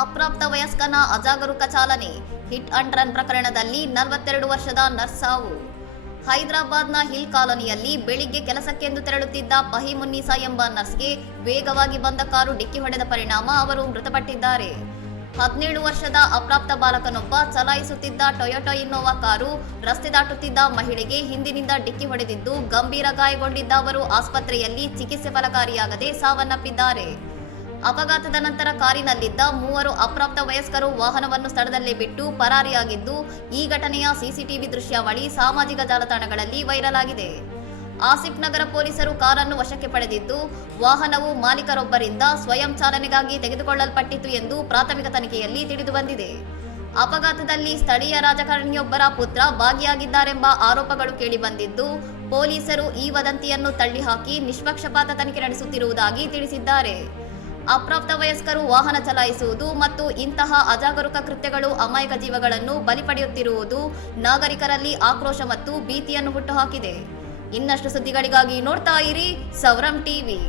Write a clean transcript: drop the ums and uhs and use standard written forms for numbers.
ಅಪ್ರಾಪ್ತ ವಯಸ್ಕನ ಅಜಾಗರೂಕ ಚಾಲನೆ, hit and run ಪ್ರಕರಣದಲ್ಲಿ 42 ವರ್ಷದ ನರ್ಸ್ ಸಾವು. ಹೈದರಾಬಾದ್ನ ಹಿಲ್ ಕಾಲೋನಿಯಲ್ಲಿ ಬೆಳಿಗ್ಗೆ ಕೆಲಸಕ್ಕೆಂದು ತೆರಳುತ್ತಿದ್ದ ಫಹೀಮುನ್ನೀಸಾ ಎಂಬ ನರ್ಸ್ಗೆ ವೇಗವಾಗಿ ಬಂದ ಕಾರು ಡಿಕ್ಕಿ ಹೊಡೆದ ಪರಿಣಾಮ ಅವರು ಮೃತಪಟ್ಟಿದ್ದಾರೆ. 17 ವರ್ಷದ ಅಪ್ರಾಪ್ತ ಬಾಲಕನೊಬ್ಬ ಚಲಾಯಿಸುತ್ತಿದ್ದ ಟೊಯೋಟಾ ಇನ್ನೋವಾ ಕಾರು ರಸ್ತೆ ದಾಟುತ್ತಿದ್ದ ಮಹಿಳೆಗೆ ಹಿಂದಿನಿಂದ ಡಿಕ್ಕಿ ಹೊಡೆದಿದ್ದು ಗಂಭೀರ ಗಾಯಗೊಂಡಿದ್ದ ಅವರು ಆಸ್ಪತ್ರೆಯಲ್ಲಿ ಚಿಕಿತ್ಸೆ ಫಲಕಾರಿಯಾಗದೆ ಸಾವನ್ನಪ್ಪಿದ್ದಾರೆ. ಅಪಘಾತದ ನಂತರ ಕಾರಿನಲ್ಲಿದ್ದ 3 ಅಪ್ರಾಪ್ತ ವಯಸ್ಕರು ವಾಹನವನ್ನು ಸ್ಥಳದಲ್ಲೇ ಬಿಟ್ಟು ಪರಾರಿಯಾಗಿದ್ದು, ಈ ಘಟನೆಯ ಸಿಸಿಟಿವಿ ದೃಶ್ಯಾವಳಿ ಸಾಮಾಜಿಕ ಜಾಲತಾಣಗಳಲ್ಲಿ ವೈರಲ್ ಆಗಿದೆ. ಆಸಿಫ್ ನಗರ ಪೊಲೀಸರು ಕಾರನ್ನು ವಶಕ್ಕೆ ಪಡೆದಿದ್ದು, ವಾಹನವು ಮಾಲೀಕರೊಬ್ಬರಿಂದ ಸ್ವಯಂ ಚಾಲನೆಗಾಗಿ ತೆಗೆದುಕೊಳ್ಳಲ್ಪಟ್ಟಿತು ಎಂದು ಪ್ರಾಥಮಿಕ ತನಿಖೆಯಲ್ಲಿ ತಿಳಿದುಬಂದಿದೆ. ಅಪಘಾತದಲ್ಲಿ ಸ್ಥಳೀಯ ರಾಜಕಾರಣಿಯೊಬ್ಬರ ಪುತ್ರ ಭಾಗಿಯಾಗಿದ್ದಾರೆಂಬ ಆರೋಪಗಳು ಕೇಳಿಬಂದಿದ್ದು, ಪೊಲೀಸರು ಈ ವದಂತಿಯನ್ನು ತಳ್ಳಿಹಾಕಿ ನಿಷ್ಪಕ್ಷಪಾತ ತನಿಖೆ ನಡೆಸುತ್ತಿರುವುದಾಗಿ ತಿಳಿಸಿದ್ದಾರೆ. ಅಪ್ರಾಪ್ತ ವಯಸ್ಕರು ವಾಹನ ಚಲಾಯಿಸುವುದು ಮತ್ತು ಇಂತಹ ಅಜಾಗರೂಕ ಕೃತ್ಯಗಳು ಅಮಾಯಕ ಜೀವಗಳನ್ನು ಬಲಿ ಪಡೆಯುತ್ತಿರುವುದು ನಾಗರಿಕರಲ್ಲಿ ಆಕ್ರೋಶ ಮತ್ತು ಭೀತಿಯನ್ನು ಹುಟ್ಟುಹಾಕಿದೆ. ಇನ್ನಷ್ಟು ಸುದ್ದಿಗಳಿಗಾಗಿ ನೋಡ್ತಾ ಇರಿ ಸೌರಂ ಟಿವಿ.